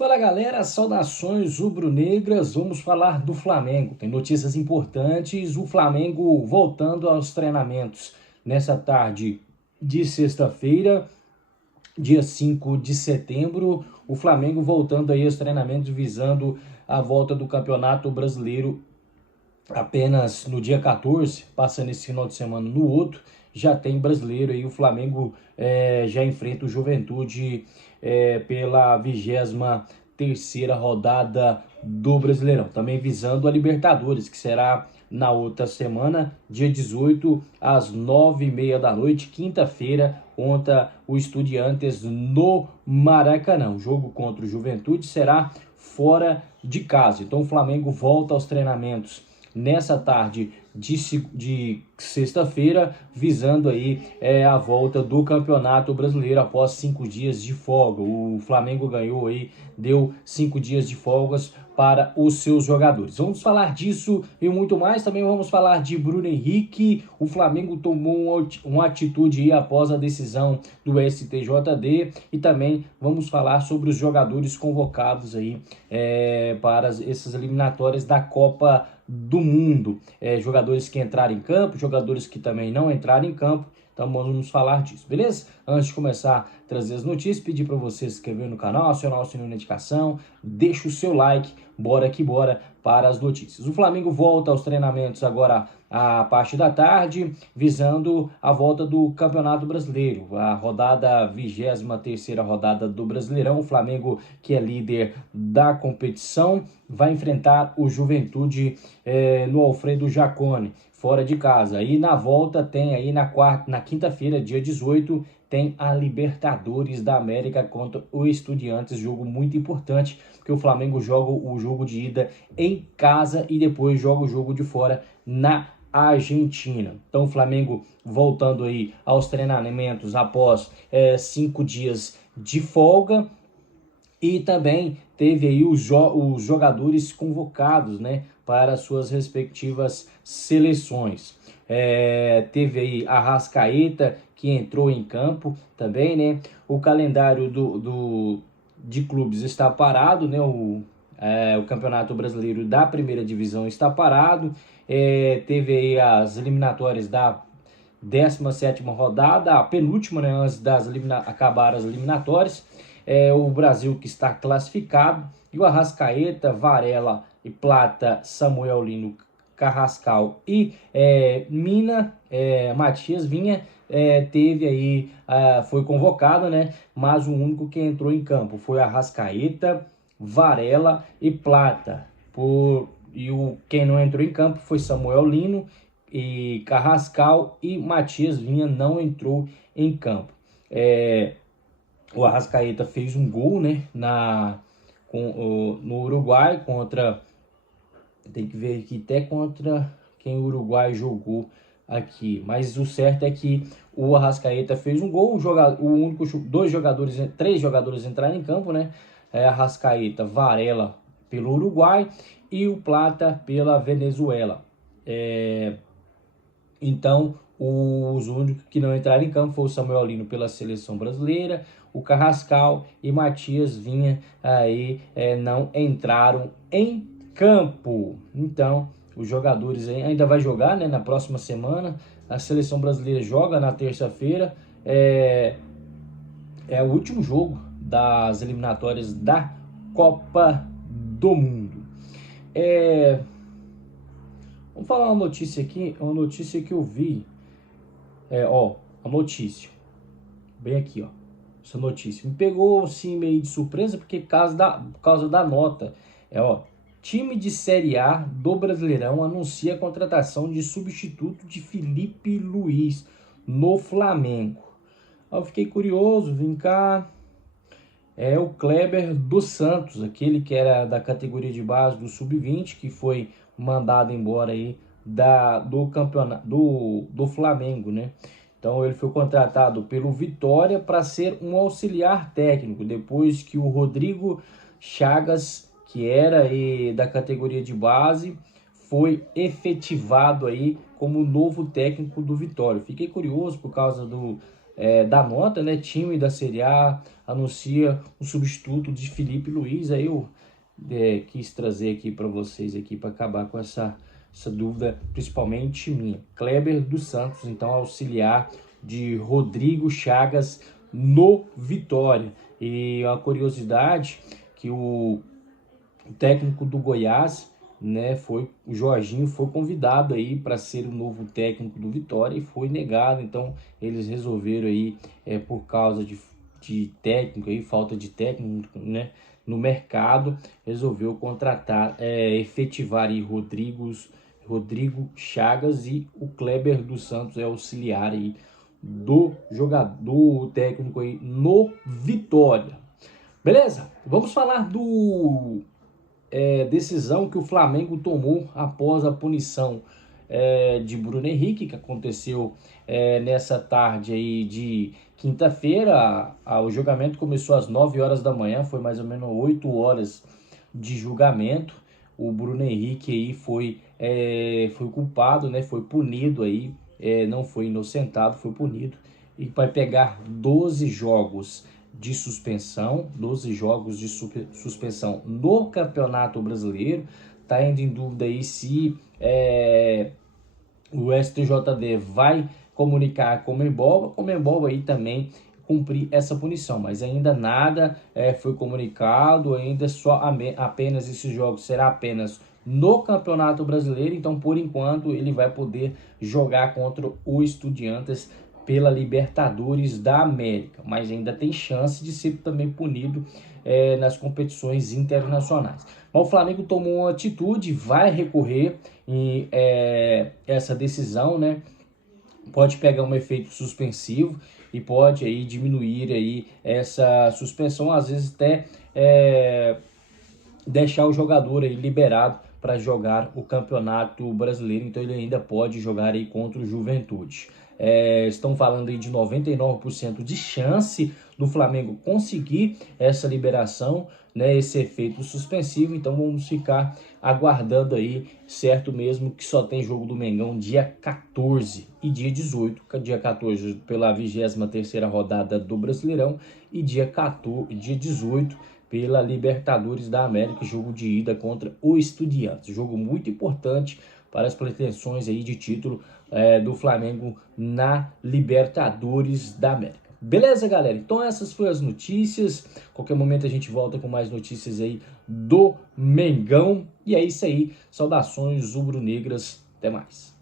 Fala galera, saudações rubro-negras, vamos falar do Flamengo. Tem notícias importantes, o Flamengo voltando aos treinamentos nessa tarde de sexta-feira, dia 5 de setembro, o Flamengo voltando aí aos treinamentos visando a volta do Campeonato Brasileiro apenas no dia 14, passando esse final de semana no outro, já tem brasileiro aí, o Flamengo já enfrenta o Juventude pela 23ª rodada do Brasileirão, também visando a Libertadores, que será na outra semana, dia 18, às 9h30 da noite, quinta-feira, contra o Estudiantes no Maracanã. O jogo contra o Juventude será fora de casa, então o Flamengo volta aos treinamentos nessa tarde de sexta-feira, visando aí a volta do Campeonato Brasileiro após 5 dias de folga. O Flamengo ganhou aí, deu 5 dias de folgas para os seus jogadores. Vamos falar disso e muito mais. Também vamos falar de Bruno Henrique. O Flamengo tomou uma atitude aí após a decisão do STJD e também vamos falar sobre os jogadores convocados aí para essas eliminatórias da Copa do Mundo, jogadores que entraram em campo, jogadores que também não entraram em campo. Então vamos falar disso, beleza? Antes de começar a trazer as notícias, pedir para você se inscrever no canal, acionar o sininho de notificação, deixa o seu like, bora que bora para as notícias. O Flamengo volta aos treinamentos agora a parte da tarde, visando a volta do Campeonato Brasileiro, a rodada 23ª rodada do Brasileirão. O Flamengo, que é líder da competição, vai enfrentar o Juventude no Alfredo Jaconi, fora de casa. E na volta tem aí na quinta-feira, dia 18, tem a Libertadores da América contra o Estudiantes, jogo muito importante, porque o Flamengo joga o jogo de ida em casa e depois joga o jogo de fora na Argentina. Então o Flamengo voltando aí aos treinamentos após 5 dias de folga. E também teve aí os jogadores convocados, né, para suas respectivas seleções. Teve aí a Arrascaeta, que entrou em campo também, né? O calendário de clubes está parado, né? O Campeonato Brasileiro da Primeira Divisão está parado. Teve aí as eliminatórias da 17ª rodada, a penúltima, né, antes das acabar as eliminatórias. O Brasil que está classificado, e o Arrascaeta, Varela e Plata, Samuel Lino, Carrascal e Matias Vinha teve aí, foi convocado, né? Mas o único que entrou em campo foi Arrascaeta, Varela e Plata. Quem não entrou em campo foi Samuel Lino e Carrascal, e Matias Vinha não entrou em campo. O Arrascaeta fez um gol, né, no Uruguai contra... Tem que ver aqui até contra quem o Uruguai jogou aqui. Mas o certo é que o Arrascaeta fez um gol. Três jogadores entraram em campo, né? Arrascaeta, Varela pelo Uruguai e o Plata pela Venezuela. Então, os únicos que não entraram em campo foi o Samuel Lino pela seleção brasileira, o Carrascal e Matias Vinha aí não entraram em campo. Então, os jogadores ainda vai jogar, né, na próxima semana. A seleção brasileira joga na terça-feira. É o último jogo das eliminatórias da Copa do Mundo. Vamos falar uma notícia aqui, uma notícia que eu vi. A notícia. Bem aqui, ó. Essa notícia me pegou assim meio de surpresa, porque por causa da nota. Time de Série A do Brasileirão anuncia a contratação de substituto de Felipe Luiz no Flamengo. Eu fiquei curioso, vim cá. O Kleber dos Santos, aquele que era da categoria de base do Sub-20, que foi mandado embora aí do campeonato do Flamengo, né? Então ele foi contratado pelo Vitória para ser um auxiliar técnico, depois que o Rodrigo Chagas, que era da categoria de base, foi efetivado aí como novo técnico do Vitória. Fiquei curioso por causa dá nota, né? Time da Série A anuncia o substituto de Felipe Luiz. Aí eu quis trazer aqui para vocês aqui para acabar com essa dúvida, principalmente minha. Kleber dos Santos, então, auxiliar de Rodrigo Chagas no Vitória. E a curiosidade que o técnico do Goiás, né, o Jorginho, foi convidado aí para ser o novo técnico do Vitória e foi negado. Então eles resolveram aí, por causa de técnico aí, falta de técnico, né, no mercado, resolveu contratar, efetivar aí Rodrigo Chagas, e o Kleber dos Santos é auxiliar aí do jogador técnico aí no Vitória. Beleza? Vamos falar do decisão que o Flamengo tomou após a punição de Bruno Henrique, que aconteceu nessa tarde aí de quinta-feira. O julgamento começou às 9 horas da manhã, foi mais ou menos 8 horas de julgamento. O Bruno Henrique aí foi culpado, né? Foi punido aí, não foi inocentado, foi punido, e vai pegar 12 jogos de suspensão, 12 jogos de suspensão no Campeonato Brasileiro. Tá ainda em dúvida aí se o STJD vai comunicar a Conmebol aí também cumprir essa punição, mas ainda nada foi comunicado, ainda apenas esses jogos será apenas no Campeonato Brasileiro. Então, por enquanto, ele vai poder jogar contra o Estudiantes pela Libertadores da América, mas ainda tem chance de ser também punido nas competições internacionais. Mas o Flamengo tomou uma atitude, vai recorrer em essa decisão, né? Pode pegar um efeito suspensivo e pode aí diminuir aí essa suspensão, às vezes até deixar o jogador aí liberado para jogar o Campeonato Brasileiro. Então ele ainda pode jogar aí contra o Juventude. Estão falando aí de 99% de chance do Flamengo conseguir essa liberação, né, esse efeito suspensivo. Então vamos ficar aguardando aí, certo, mesmo que só tem jogo do Mengão dia 14 e dia 18, dia 14 pela 23ª rodada do Brasileirão e dia 18 pela Libertadores da América, jogo de ida contra o Estudiantes. Jogo muito importante para as pretensões aí de título do Flamengo na Libertadores da América. Beleza, galera? Então essas foram as notícias. Qualquer momento a gente volta com mais notícias aí do Mengão. E é isso aí. Saudações rubro-negras. Até mais.